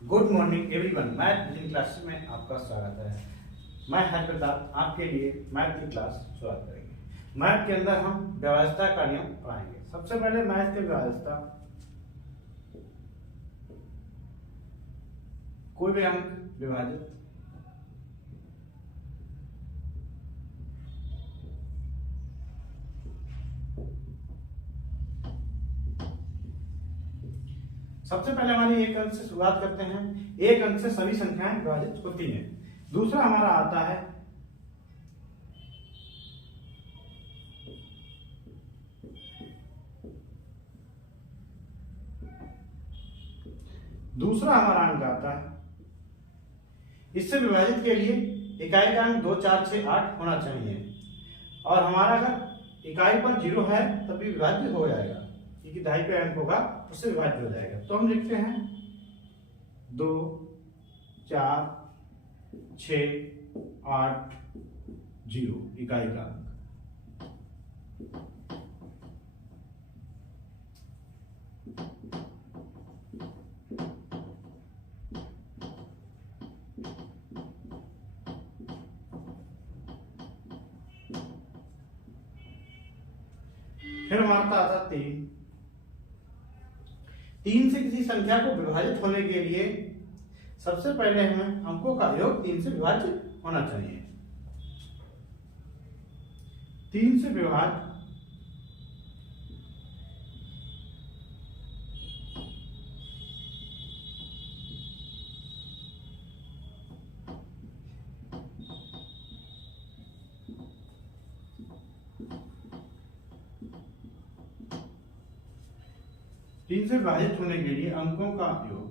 Good morning everyone. Math reading class में आपका स्वागत है। मैं हर प्रताप आपके लिए मैथ की क्लास शुरुआत करेंगे। मैथ के अंदर हम व्यवस्था का नियम पढ़ाएंगे। सबसे पहले मैथ की व्यवस्था, कोई भी अंक विभाजित सबसे पहले हमारी एक अंक से शुरुआत करते हैं। एक अंक से सभी संख्याएं विभाजित होती हैं। दूसरा हमारा आता है दूसरा हमारा अंक आता है, इससे विभाजित के लिए इकाई का अंक 2, 4, 6, 8 होना चाहिए और हमारा अगर इकाई पर 0 है तभी विभाज्य हो जाएगा, क्योंकि दहाई पे अंक होगा उससे विभाज्य हो जाएगा। तो हम लिखते हैं 2, 4, 6, 8, 0 इकाई का अंक। फिर हमारा आता 3 से किसी संख्या को विभाजित होने के लिए सबसे पहले हमें अंकों का योग 3 से विभाजित होना चाहिए। 3 से विभाज्य 3 से विभाजित होने के लिए अंकों का योग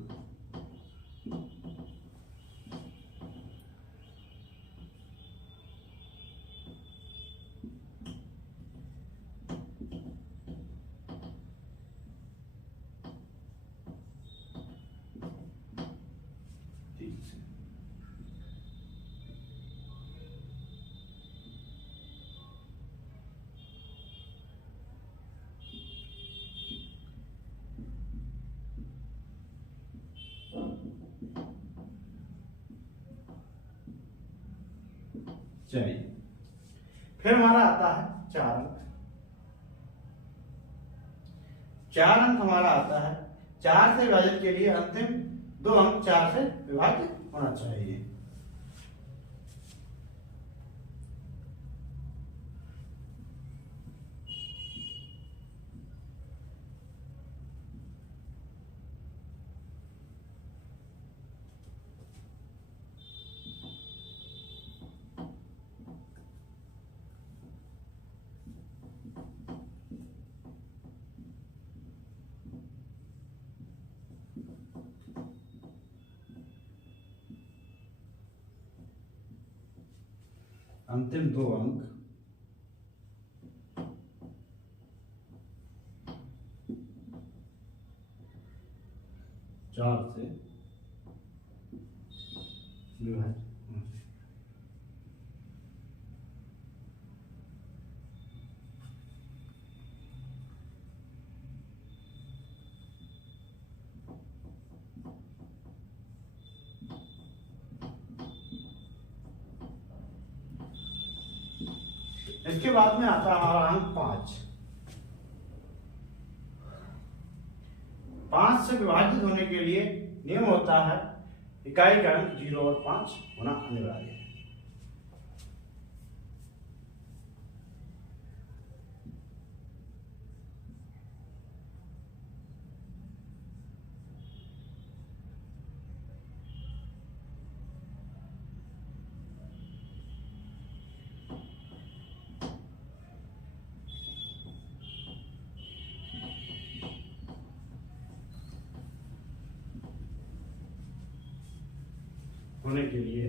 चाहिए। फिर हमारा आता है 4 अंक। 4 अंक हमारा आता है, 4 से विभाजित के लिए अंतिम 2 अंक 4 से विभाजित होना चाहिए। अंतिम 2 अंक 4 से विभाजित। इसके बाद में आता है हमारा अंक 5। 5 से विभाजित होने के लिए नियम होता है इकाई का अंक 0 और 5 होना अनिवार्य है। होने के लिए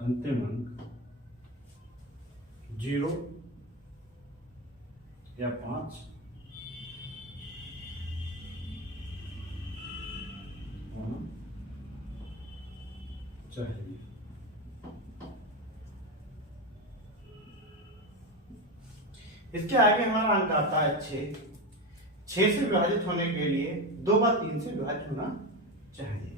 अंतिम अंक 0 या 5 होना चाहिए। इसके आगे हमारा अंक आता है 6। 6 से विभाजित होने के लिए 2 बार 3 से विभाजित होना चाहिए।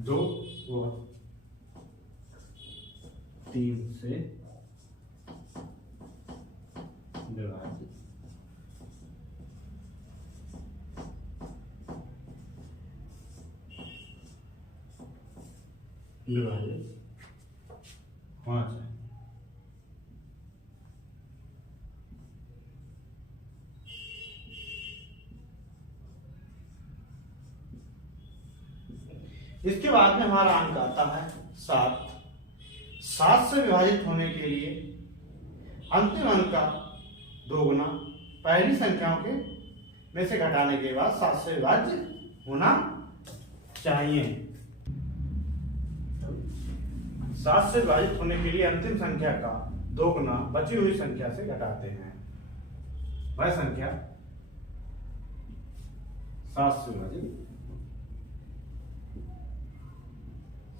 2 और 3 से विभाजित होना चाहिए। इसके बाद में हमारा अंक आता है 7। 7 से विभाजित होने के लिए अंतिम अंक का 2 गुना पहली संख्याओं के में से घटाने के बाद 7 से विभाज्य होना चाहिए। 7 से विभाजित होने के लिए अंतिम संख्या का 2 गुना बची हुई संख्या से घटाते हैं। वह संख्या 7 से विभाजित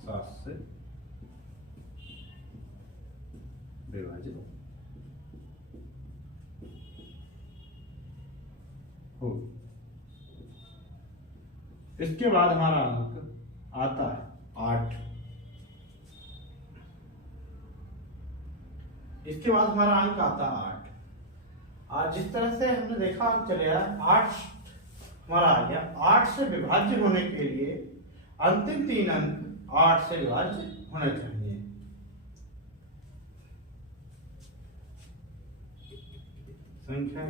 7 से विभाजित हो। इसके बाद हमारा अंक आता है 8। इसके बाद हमारा अंक आता है 8। आज जिस तरह से हमने देखा अंक चले आया 8 हमारा आ गया। 8 से विभाज्य होने के लिए अंतिम 3 अंक 8 से विभाज्य होने चाहिए। संख्या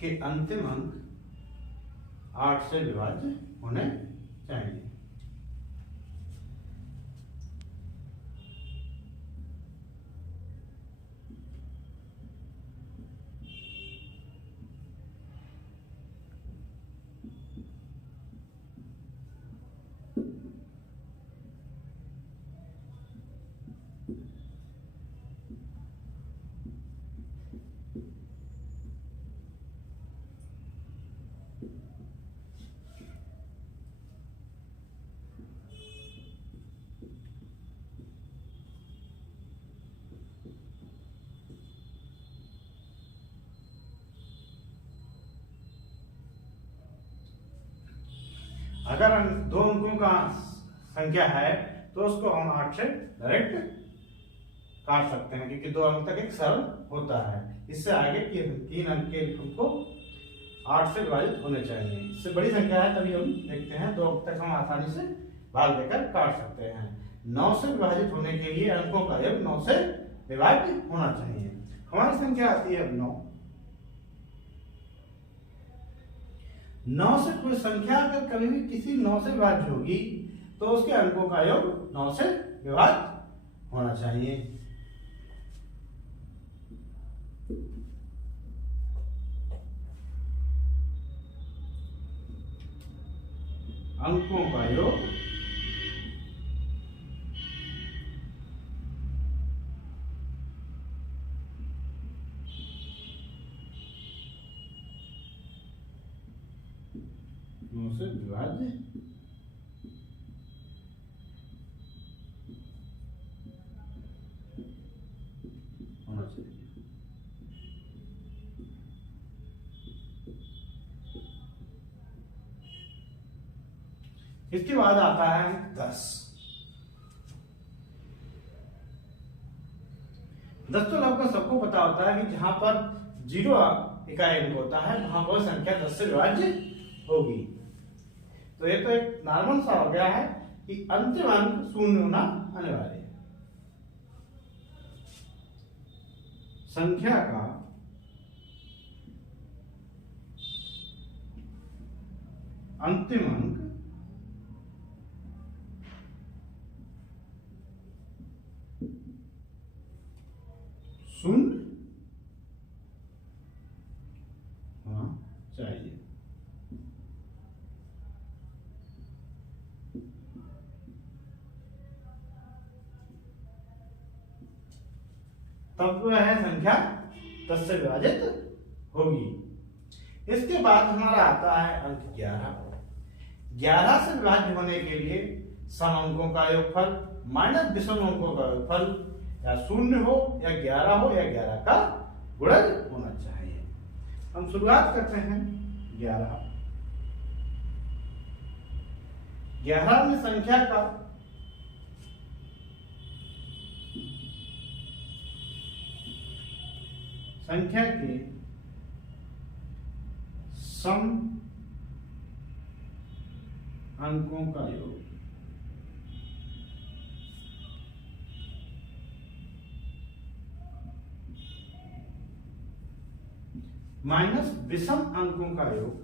के अंतिम अंक 8 से विभाज्य होने चाहिए। अगर दो अंकों का संख्या है तो उसको हम 8 से डायरेक्ट काट सकते हैं, क्योंकि 2 अंक तक एक सरल होता है। इससे आगे के 3 अंक के हमको 8 से विभाजित होने चाहिए। इससे बड़ी संख्या है तभी हम देखते हैं 2 अंक तक हम आसानी से भाग देकर काट सकते हैं। 9 से विभाजित होने के लिए अंकों का योग 9 से विभाजित होना चाहिए। हमारी संख्या आती है अब 9। 9 से कोई संख्या अगर कभी भी किसी 9 से विभाज्य होगी तो उसके अंकों का योग 9 से विभाज्य होना चाहिए। अंकों का योग 9 से विभाज्य होना चाहिए। इसके बाद आता है 10। 10 तो लगभग सबको पता होता है कि जहां पर 0 इकाई अंक होता है वहां पर संख्या 10 से विभाज्य होगी। तो ये तो एक नॉर्मल सा हो गया है कि अंतिम अंक 0 होना अनिवार्य है। संख्या का अंतिम अंक तब वह संख्या 10 से विभाजित होगी। इसके बाद हमारा आता है अंक 11। 11 से विभाज्य होने के लिए सम अंकों का योगफल माइनस विषम अंकों का योगफल या 0 हो या 11 हो या 11 का गुणज होना चाहिए। हम शुरुआत करते हैं 11। 11 में संख्या का संख्या के सम अंकों का योग माइनस विषम अंकों का योग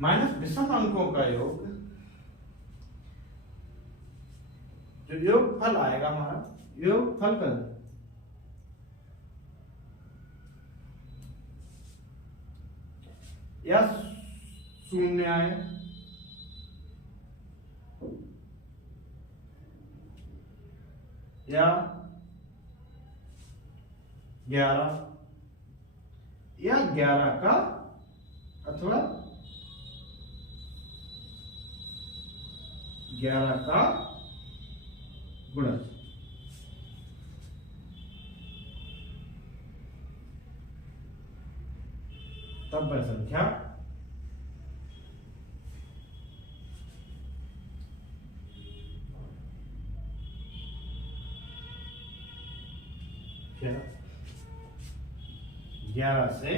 माइनस विषम अंकों का योग, जो योगफल आएगा हमारा, योगफल का या 0 आए या 11 या 11 का अथवा 11 का गुणज। तब वह संख्या क्या 11 से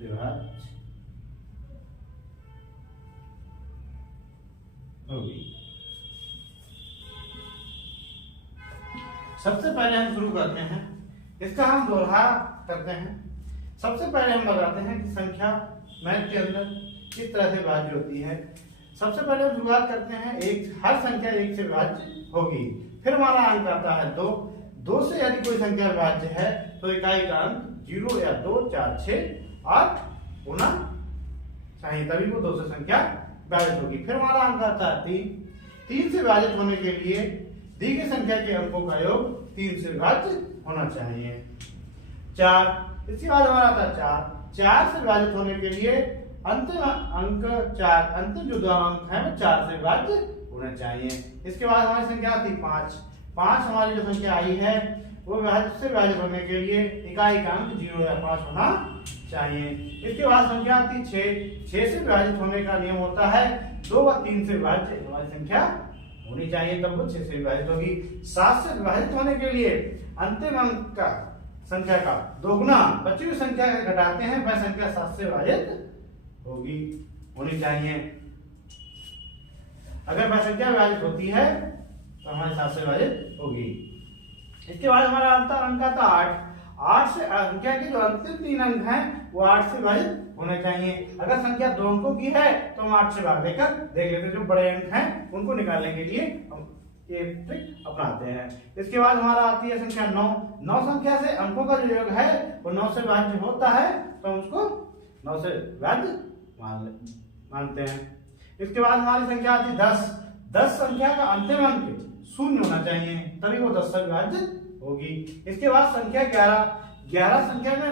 विभाज्य होगी। सबसे पहले हम शुरू करते हैं, इसका हम दोहरा करते हैं। सबसे पहले हम बताते हैं कि संख्या मैथ के अंदर किस तरह से विभाज्य होती है। सबसे पहले हम शुरुआत करते हैं हर संख्या 1 से विभाज्य होगी। फिर हमारा अंक आता है 2। 2 से यदि कोई संख्या विभाज्य है तो इकाई का अंक 0 या 2, 4, 6, 8 होना चाहिए, तभी वो 2 से संख्या विभाजित होगी। फिर हमारा अंक आता है 3। 3 से विभाजित होने के लिए दी गई संख्या के अंकों का योग 3 से विभाज्य होना चाहिए। 4, इसके बाद हमारा आता है 4। 4 से विभाजित होने के लिए अंतिम अंक 4, अंतिम जो 2 अंक है वो 4 से विभाज्य होना चाहिए। इसके बाद हमारी संख्या आती है 5। 5 हमारी जो संख्या आई है वो से विभाजित होने के लिए इकाई का अंक 0 या 5 होना चाहिए। इसके बाद संख्या आती है 6। 6 से विभाजित होने का नियम होता है 2 व 3 से विभाज्य हमारी संख्या होनी चाहिए, तब वो 6 से विभाजित होगी। 7 से विभाजित होने के लिए अंतिम अंक का संख्या का 2 गुना बची हुई संख्या का घटाते हैं, वह संख्या 7 से विभाजित होनी चाहिए। अगर वह संख्या विभाजित होती है तो हमारे 7 से विभाजित होगी। इसके बाद हमारा अंक आता 8। 8 से संख्या के जो अंतिम 3 अंक हैं वो 8 से विभाजित होने चाहिए। अगर संख्या 2 अंकों की है तो हम 8 से भाग देकर देख लेते हैं, जो बड़े अंक हैं उनको निकालने के लिए हम ये ट्रिक अपनाते हैं। इसके बाद हमारा आती है संख्या 9। 9 संख्या से अंकों का जो योग है वो 9 से विभाज्य होता है, तो हम उसको 9 से विभाज्य मानते हैं। इसके बाद हमारी संख्या आती है 10। 10 संख्या का अंतिम अंक 0 होना चाहिए, तभी वो 10 से विभाजित होगी। इसके बाद संख्या 11। 11 संख्या में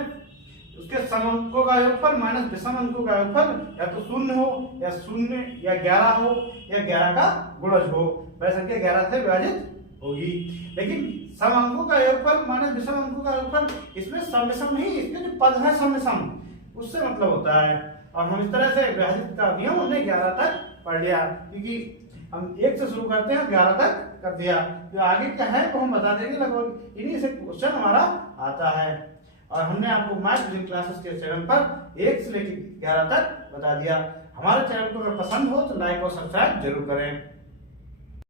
उसके सम अंकों का योगफल माइनस विषम अंकों का योगफल या तो 0 हो या 0 या 11 हो या 11 का गुणज हो, वह संख्या 11 से विभाजित होगी। लेकिन सम अंकों का योगफल माइनस विषम अंकों का योगफल, इसमें सम विषम नहीं, इसके जो पद है सम विषम उससे मतलब होता है। और हम इस तरह से विभाजित का नियम हमने 11 तक पढ़ लिया, क्योंकि हम 1 से शुरू करते हैं 11 तक कर दिया, जो आगे क्या है वो हम बता देंगे। लगभग इन्हीं से क्वेश्चन हमारा आता है। और हमने आपको मैथ क्लासेस के चैनल पर 1 से लेकर 11 तक बता दिया। हमारे चैनल को अगर पसंद हो तो लाइक और सब्सक्राइब जरूर करें।